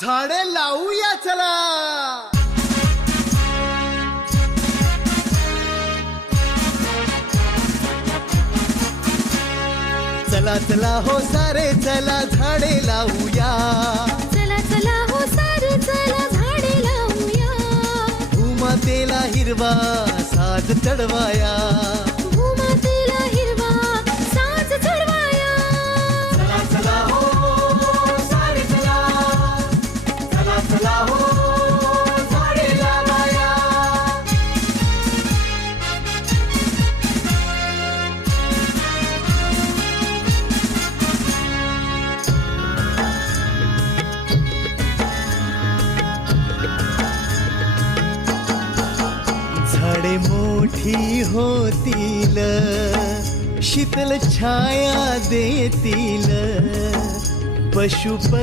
झाडे लावूया चला. चला चला हो सारे चला झाडे लावूया. चला चला हो सारे चला झाडे लावूया. भूमातेला हिरवा साज चढवाया. झाडे मोठी होतील शीतल छाया देतील. पशु